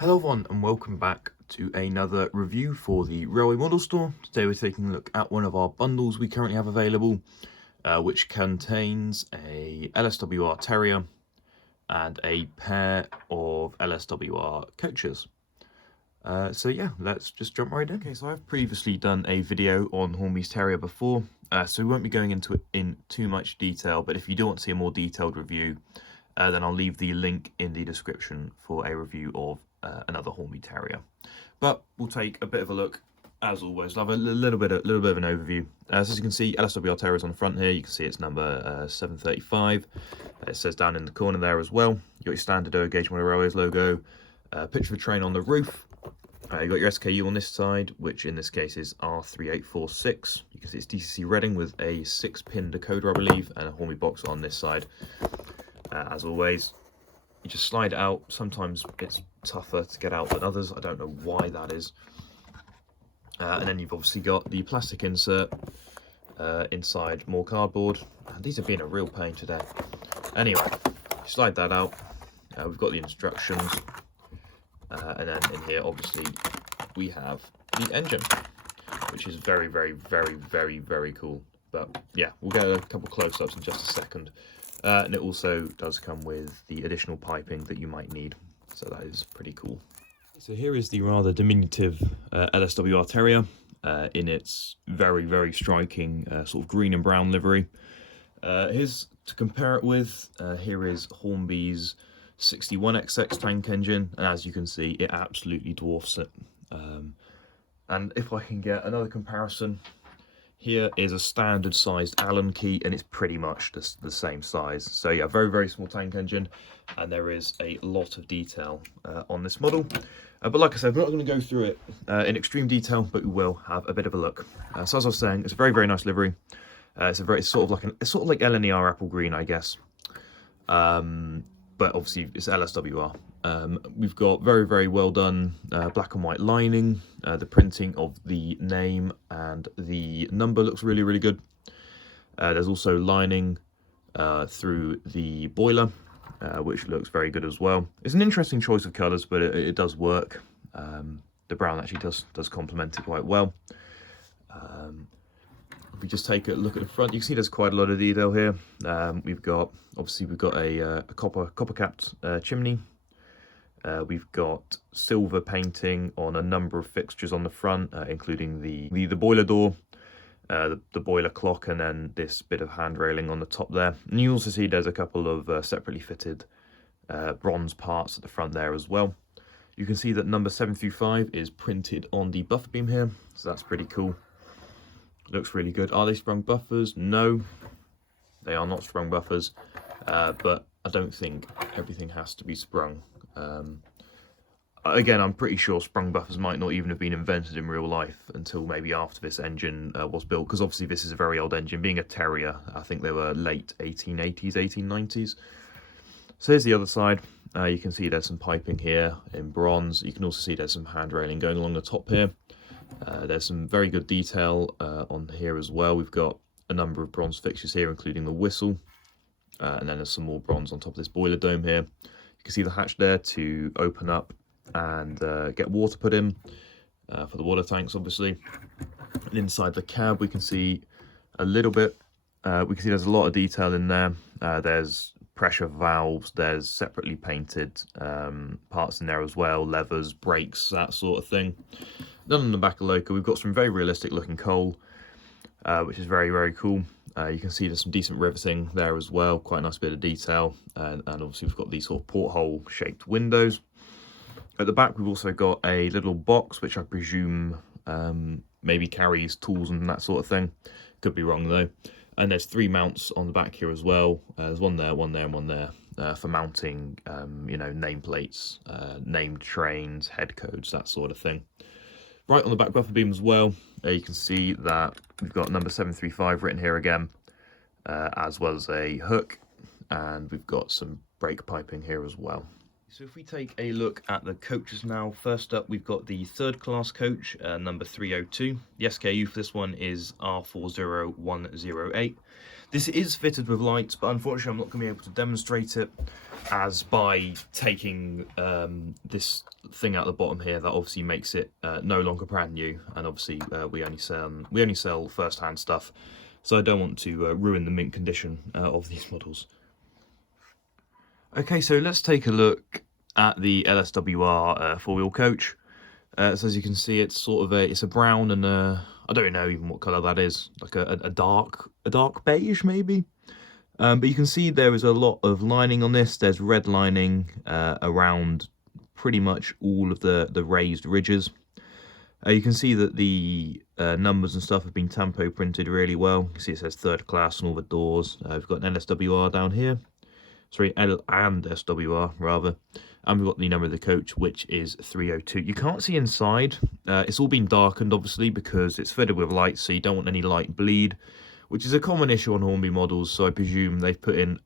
Hello everyone and welcome back to another review for the Railway Model Store. Today we're taking a look at one of our bundles we currently have available, which contains a LSWR Terrier and a pair of LSWR Coaches. So yeah, let's just jump right in. Okay, so I've previously done a video on Hornby's Terrier before, so we won't be going into it in too much detail, but if you do want to see a more detailed review, then I'll leave the link in the description for a review of another Hornby Terrier. But we'll take a bit of a look, as always. I'll have a little bit of an overview. So as you can see, LSWR Terrier is on the front here. You can see it's number 735. It says down in the corner there as well. You got your standard Gauge Model Railways logo, picture of a train on the roof. You got your SKU on this side, which in this case is R3846. You can see it's DCC Reading with a 6-pin decoder, I believe, and a Hornby box on this side. As always, you just slide it out. Sometimes it's tougher to get out than others. I don't know why that is. And then you've obviously got the plastic insert inside more cardboard. And these have been a real pain today. Anyway, you slide that out. We've got the instructions. And then in here, obviously, we have the engine, which is very, very, very, very, very cool. But yeah, we'll get a couple close-ups in just a second. And it also does come with the additional piping that you might need, so that is pretty cool. So here is the rather diminutive LSWR Terrier in its very, very striking sort of green and brown livery. Here's to compare it with, here is Hornby's 61XX tank engine, and as you can see, it absolutely dwarfs it. And if I can get another comparison, here is a standard sized Allen key, and it's pretty much the same size. So yeah, very, very small tank engine, and there is a lot of detail on this model. But like I said, we're not going to go through it in extreme detail, but we will have a bit of a look. So as I was saying, it's a very, very nice livery. It's sort of like LNER apple green, I guess. But obviously it's LSWR. We've got very, very well done black and white lining. The printing of the name and the number looks really, really good. There's also lining through the boiler, which looks very good as well. It's an interesting choice of colours, but it does work. The brown actually does complement it quite well. If we just take a look at the front, you can see there's quite a lot of detail here. We've got a copper capped chimney. We've got silver painting on a number of fixtures on the front, including the boiler door, the boiler clock, and then this bit of hand railing on the top there. And you also see there's a couple of separately fitted bronze parts at the front there as well. You can see that number 735 is printed on the buffer beam here, so that's pretty cool. Looks really good. Are they sprung buffers? No, they are not sprung buffers, but I don't think everything has to be sprung. Again, I'm pretty sure sprung buffers might not even have been invented in real life until maybe after this engine was built, because obviously this is a very old engine. Being a Terrier, I think they were late 1880s, 1890s. So here's the other side. You can see there's some piping here in bronze. You can also see there's some hand railing going along the top here. There's some very good detail on here as well. We've got a number of bronze fixtures here, including the whistle. And then there's some more bronze on top of this boiler dome here. You can see the hatch there to open up and get water put in for the water tanks, obviously. And inside the cab, we can see a little bit. We can see there's a lot of detail in there. There's pressure valves. There's separately painted parts in there as well. Levers, brakes, that sort of thing. Then on the back of the loco, we've got some very realistic looking coal, which is very, very cool. You can see there's some decent riveting there as well, quite a nice bit of detail, and obviously we've got these sort of porthole shaped windows. At the back we've also got a little box, which I presume maybe carries tools and that sort of thing. Could be wrong though. And there's 3 mounts on the back here as well. There's one there, one there, and one there for mounting, nameplates, named trains, head codes, that sort of thing. Right on the back buffer beam as well, you can see that we've got number 735 written here again, as well as a hook, and we've got some brake piping here as well. So if we take a look at the coaches now, first up we've got the third class coach, number 302. The SKU for this one is R40108. This is fitted with lights, but unfortunately I'm not going to be able to demonstrate it, as by taking this thing out the bottom here, that obviously makes it no longer brand new, and obviously we only sell first-hand stuff, so I don't want to ruin the mint condition of these models. Okay, so let's take a look at the LSWR four-wheel coach. So as you can see, it's sort of it's a brown and I don't know even what colour that is, like a dark beige maybe. But you can see there is a lot of lining on this. There's red lining around pretty much all of the raised ridges. You can see that the numbers and stuff have been tampo printed really well. You can see it says 3rd class on all the doors. We've got an LSWR down here. Sorry, L and SWR rather. And we've got the number of the coach, which is 302. You can't see inside. It's all been darkened, obviously, because it's fitted with lights, so you don't want any light bleed, which is a common issue on Hornby models. So I presume they've put in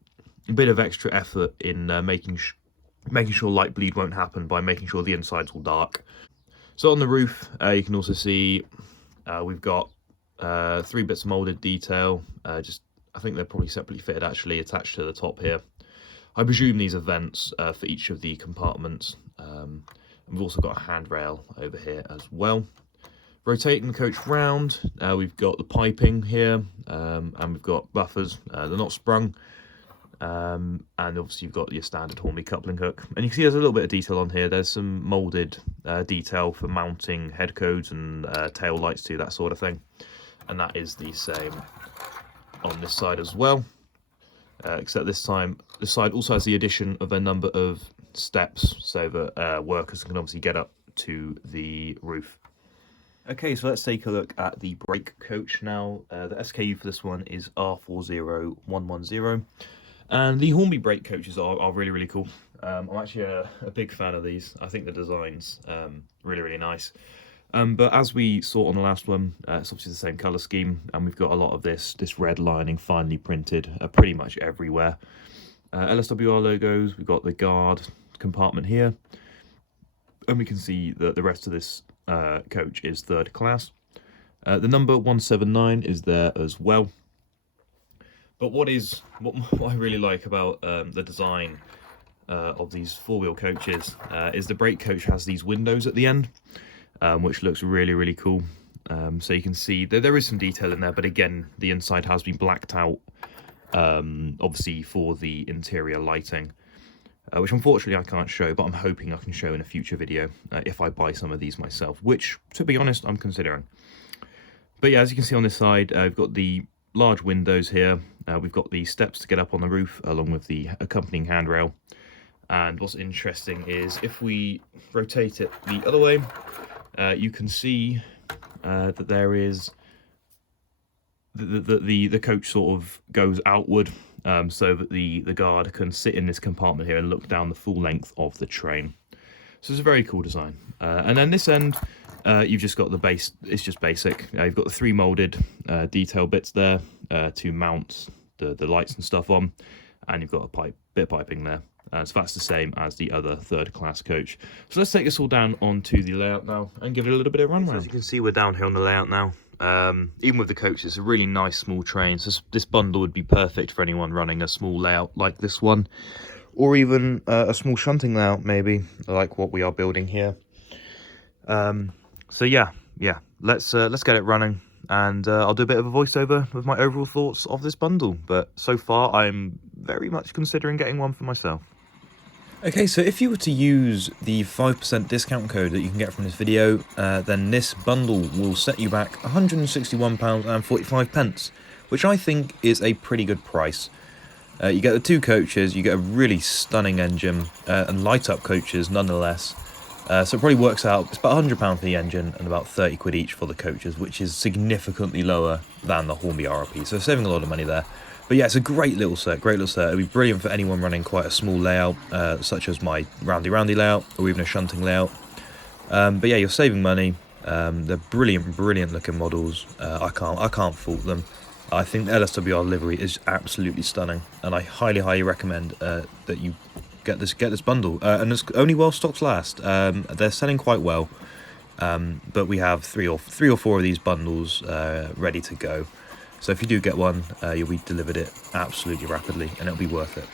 a bit of extra effort in making sure light bleed won't happen by making sure the inside's all dark. So on the roof, you can also see we've got 3 bits of molded detail. I think they're probably separately fitted, actually, attached to the top here. I presume these are vents for each of the compartments. And we've also got a handrail over here as well. Rotating the coach round, we've got the piping here, and we've got buffers. They're not sprung. And obviously you've got your standard Hornby coupling hook. And you can see there's a little bit of detail on here. There's some moulded detail for mounting head codes and tail lights too, that sort of thing. And that is the same on this side as well. Except this time, this side also has the addition of a number of steps so that workers can obviously get up to the roof. Okay, so let's take a look at the brake coach now. The SKU for this one is R40110. And the Hornby brake coaches are really, really cool. I'm actually a big fan of these. I think the design's really, really nice. But as we saw on the last one, it's obviously the same colour scheme, and we've got a lot of this red lining finely printed pretty much everywhere. LSWR logos, we've got the guard compartment here, and we can see that the rest of this coach is 3rd class. The number 179 is there as well. But what I really like about the design of these four-wheel coaches is the brake coach has these windows at the end. Which looks really, really cool. So you can see there is some detail in there, but again, the inside has been blacked out, obviously for the interior lighting, which unfortunately I can't show, but I'm hoping I can show in a future video if I buy some of these myself, which, to be honest, I'm considering. But yeah, as you can see on this side, we've got the large windows here. We've got the steps to get up on the roof, along with the accompanying handrail. And what's interesting is if we rotate it the other way, you can see that there is the coach sort of goes outward, so that the guard can sit in this compartment here and look down the full length of the train. So it's a very cool design. And then this end, you've just got the base. It's just basic. You've got the 3 molded detail bits there to mount the lights and stuff on, and you've got a bit of piping there. So that's the same as the other 3rd class coach. So let's take this all down onto the layout now and give it a little bit of a run round. So as you can see, we're down here on the layout now. Even with the coach, it's a really nice small train. So this bundle would be perfect for anyone running a small layout like this one, or even a small shunting layout maybe, like what we are building here. So yeah, let's get it running, and I'll do a bit of a voiceover with my overall thoughts of this bundle. But so far, I'm very much considering getting one for myself. Okay, so if you were to use the 5% discount code that you can get from this video, then this bundle will set you back £161.45, which I think is a pretty good price. You get the 2 coaches, you get a really stunning engine, and light-up coaches nonetheless. So it probably works out, it's about £100 for the engine and about 30 quid each for the coaches, which is significantly lower than the Hornby RRP, so saving a lot of money there. But yeah, it's a great little set, It'll be brilliant for anyone running quite a small layout, such as my roundy layout, or even a shunting layout. But yeah, you're saving money. They're brilliant looking models. I can't fault them. I think the LSWR livery is absolutely stunning, and I highly recommend that you get this bundle. And it's only while stocks last. They're selling quite well, but we have three or four of these bundles ready to go. So if you do get one, you'll be delivered it absolutely rapidly, and it'll be worth it.